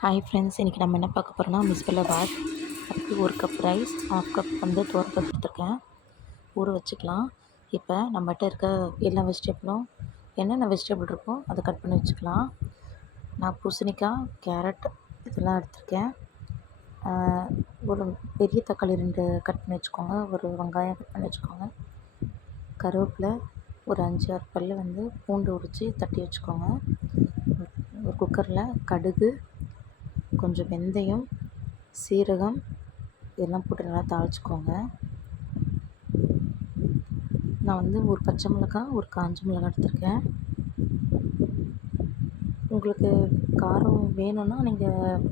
Hi friends, இன்றைக்கி நம்ம என்ன பார்க்க போகிறோம்னா மிஸ்பெல்லாபாத். அதுக்கு 1 கப் ரைஸ், 1/2 கப் வந்து துவரம்பருப்பு எடுத்துருக்கேன். ஊற வச்சுக்கலாம். இப்போ நம்மகிட்ட இருக்க எல்லா வெஜிடபிளும் என்னென்ன வெஜிடபிள் இருக்கோ அதை கட் பண்ணி வச்சுக்கலாம். நான் பூசணிக்காய், கேரட் இதெல்லாம் எடுத்திருக்கேன். ஒரு பெரிய தக்காளி 2 கட் பண்ணி வச்சுக்கோங்க. ஒரு வெங்காயம் கட் பண்ணி வச்சுக்கோங்க. கருவேப்பிலை ஒரு 5-6 பல் வந்து பூண்டு உரித்து தட்டி வச்சுக்கோங்க. ஒரு குக்கரில் கடுகு, கொஞ்சம் வெந்தயம், சீரகம் இதெல்லாம் போட்டு நல்லா தாளிச்சுக்கோங்க. நான் வந்து ஒரு பச்சை மிளகாய், ஒரு காஞ்ச மிளகாய் எடுத்திருக்கேன். உங்களுக்கு காரம் வேணும்னா நீங்கள்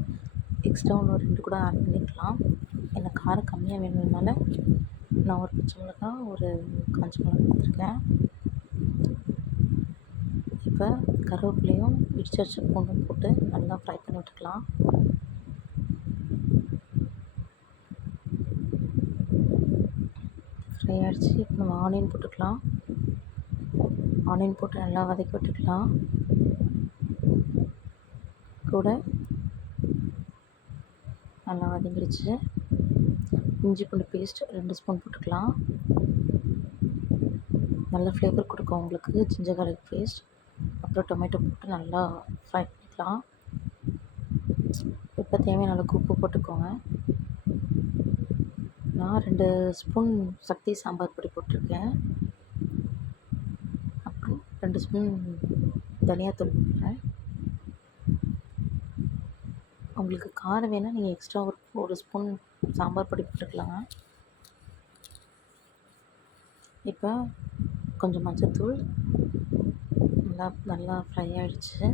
எக்ஸ்ட்ரா இன்னும் 2 கூட ஆட் பண்ணிக்கலாம். எனக்கு காரம் கம்மியாக வேணும்னால நான் ஒரு பச்சை மிளகாய், ஒரு காஞ்ச மிளகாய் எடுத்திருக்கேன். இப்போ கருவேப்பிலையும் இடிச்சு வச்ச பூண்டும் போட்டு நல்லா ஃப்ரை பண்ணி விட்டுக்கலாம். ஃப்ரை ஆகிடுச்சு. இப்போ நம்ம ஆனியன் போட்டுக்கலாம். ஆனியன் போட்டு நல்லா வதக்கி விட்டுக்கலாம். கூட நல்லா வதங்கிடுச்சு. இஞ்சி பூண்டு பேஸ்ட் 2 ஸ்பூன் போட்டுக்கலாம். நல்ல ஃப்ளேவர் கொடுக்கும் உங்களுக்கு ஜிஞ்சர் கார்லிக் பேஸ்ட். அப்புறம் டொமேட்டோ போட்டு நல்லா ஃப்ரை பண்ணிக்கலாம். இப்போ தேவையான அளவுக்கு உப்பு போட்டுக்கோங்க. நான் 2 ஸ்பூன் சக்தி சாம்பார் பொடி போட்டிருக்கேன். அப்புறம் 2 ஸ்பூன் தனியாத்தூள் போடுறேன். உங்களுக்கு காரம் வேணால் நீங்கள் எக்ஸ்ட்ரா ஒரு ஸ்பூன் சாம்பார் பொடி போட்டுக்கலாங்க. இப்போ கொஞ்சம் மஞ்சள்தூள் நல்லா ஃப்ரை ஆகிடுச்சு.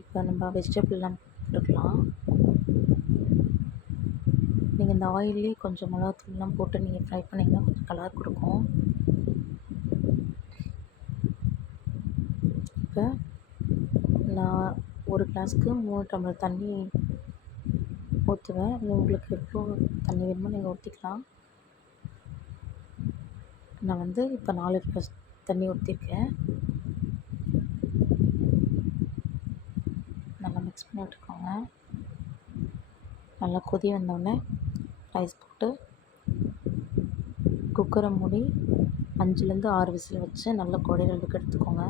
இப்போ நம்ம வெஜிடபிள்லாம் போட்டுக்கலாம். நீங்கள் இந்த ஆயிலே கொஞ்சம் மிளகாத்தூள்லாம் போட்டு நீங்கள் ஃப்ரை பண்ணிங்கன்னா கொஞ்சம் கலர் கொடுக்கும். இப்போ நான் ஒரு கிளாஸ்க்கு 3 டம்ளர் தண்ணி ஊற்றுவேன். உங்களுக்கு எவ்வளோ தண்ணி வேணுமோ நீங்கள் ஊற்றிக்கலாம். நான் வந்து இப்போ 4 கிளாஸ் தண்ணி ஊற்றிருக்கேன். நல்லா மிக்ஸ் பண்ணி விட்டுக்கோங்க. நல்லா கொதி வந்தோடனே ரைஸ் போட்டு குக்கரை மூடி 5லேருந்து 6 விசில் வச்சு நல்லா குழையிற அளவுக்கு எடுத்துக்கோங்க.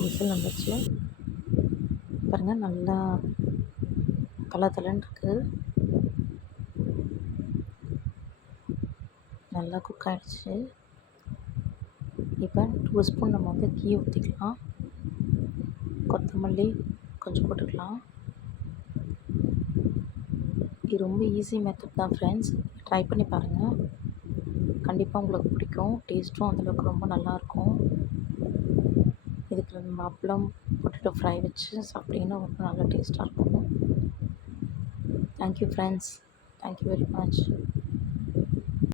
விசில் வந்துச்சு பாருங்கள், நல்லா தளன்னு இருக்குது. நல்லா குக் ஆகிடுச்சு. இப்போ 2 ஸ்பூன் நம்ம வந்து கீ ஊற்றிக்கலாம். கொத்தமல்லி கொஞ்சம் போட்டுக்கலாம். இது ரொம்ப ஈஸி மெத்தட் தான் ஃப்ரெண்ட்ஸ். ட்ரை பண்ணி பாருங்கள். கண்டிப்பாக உங்களுக்கு பிடிக்கும். டேஸ்ட்டும் அந்தளவுக்கு ரொம்ப நல்லாயிருக்கும். இதுக்கு நம்ம அப்பளம் பொட்டேட்டோ ஃப்ரை வச்சு சாப்பிட்டிங்கன்னா ரொம்ப நல்லா டேஸ்ட்டாக இருக்கும். Thank you friends. Thank you very much.